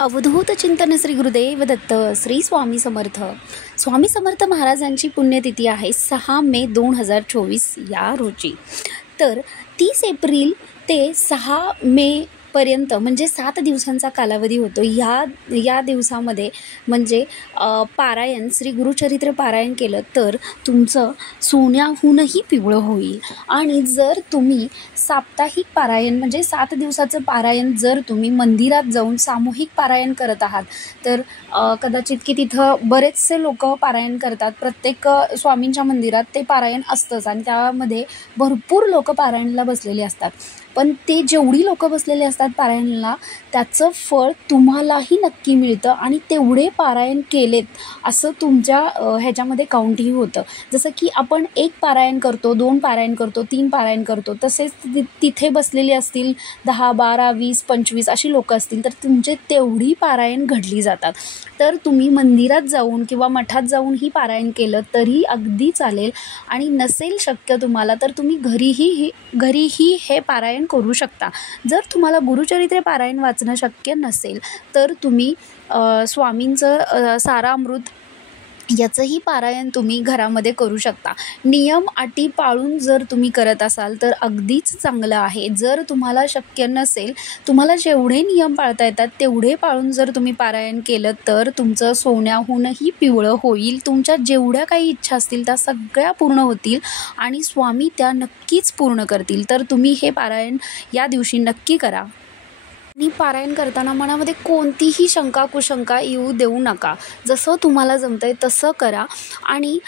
अवधूत चिंतन श्री गुरुदेव दत्त श्री स्वामी समर्थ. स्वामी समर्थ महाराजांची पुण्यतिथी आहे 6 मे 2024 या रोजी. तर 30 एप्रिल ते 6 मे पर्यंत म्हणजे 7 दिवसांचा कालावधी होतो. या दिवसामध्ये म्हणजे पारायण श्री गुरुचरित्र पारायण केलं तर तुमचं सोन्याहूनही पिवळं होईल. आणि जर तुम्ही साप्ताहिक पारायण म्हणजे 7 दिवसाचं पारायण जर तुम्ही मंदिरात जाऊन सामूहिक पारायण करत आहात तर कदाचित की तिथं बरेचसे लोक पारायण करतात. प्रत्येक स्वामींच्या मंदिरात ते पारायण असतंच आणि त्यामध्ये भरपूर लोक पारायणाला बसलेले असतात. पण ते जेवढी लोक बसलेले असतात पारायणाला त्याचं फळ तुम्हालाही नक्की मिळतं आणि तेवढे पारायण केलेत असं तुमच्या ह्याच्यामध्ये काउंटही होतं. जसं की आपण 1 पारायण करतो, 2 पारायण करतो, 3 पारायण करतो, तसेच तिथे बसलेले असतील 10, 12, 20, 25 अशी लोक असतील तर तुमचे तेवढी पारायण घडली जातात. तर तुम्ही मंदिरात जाऊन किंवा मठात जाऊन ही पारायण केलं तरी अगदी चालेल. आणि नसेल शक्य तुम्हाला तर तुम्ही घरीही हे पारायण करू शकता. जर तुम्हाला गुरुचरित्र पारायण वाचणं शक्य नसेल तर तुम्ही स्वामींचं सारामृत याचंही पारायण तुम्ही घरामध्ये करू शकता. नियम अटी पाळून जर तुम्ही करत असाल तर अगदीच चांगलं आहे. जर तुम्हाला शक्य नसेल, तुम्हाला जेवढे नियम पाळता येतात तेवढे पाळून जर तुम्ही पारायण केलं तर तुमचं सोन्याहूनही पिवळं होईल. तुमच्या जेवढ्या काही इच्छा असतील त्या सगळ्या पूर्ण होतील आणि स्वामी त्या नक्कीच पूर्ण करतील. तर तुम्ही हे पारायण या दिवशी नक्की करा. आणि पारायण करताना मनामध्ये कोणतीही शंका कुशंका येऊ देऊ नका. जसं तुम्हाला जमतंय तसं करा. आणि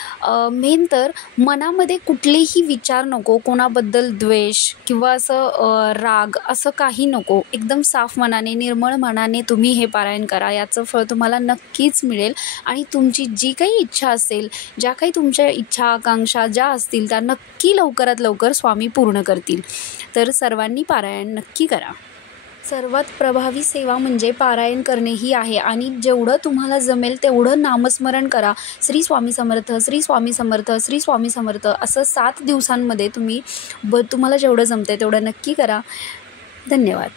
मेन तर मनामध्ये कुठलेही विचार नको, कोणाबद्दल द्वेष किंवा असं राग असं काही नको. एकदम साफ मनाने निर्मळ मनाने तुम्ही हे पारायण करा. याचं फळ तुम्हाला नक्कीच मिळेल आणि तुमची जी काही इच्छा असेल, ज्या काही तुमच्या इच्छा आकांक्षा ज्या असतील त्या नक्की लवकरात लवकर स्वामी पूर्ण करतील. तर सर्वांनी पारायण नक्की करा. सर्वात प्रभावी सेवा म्हणजे पारायण करणे ही आहे. आणि जेवढं तुम्हाला जमेल तेवढं नामस्मरण करा. श्री स्वामी समर्थ, श्री स्वामी समर्थ, श्री स्वामी समर्थ असं 7 दिवसांमध्ये तुम्हाला जेवढं जमतंय तेवढं नक्की करा. धन्यवाद.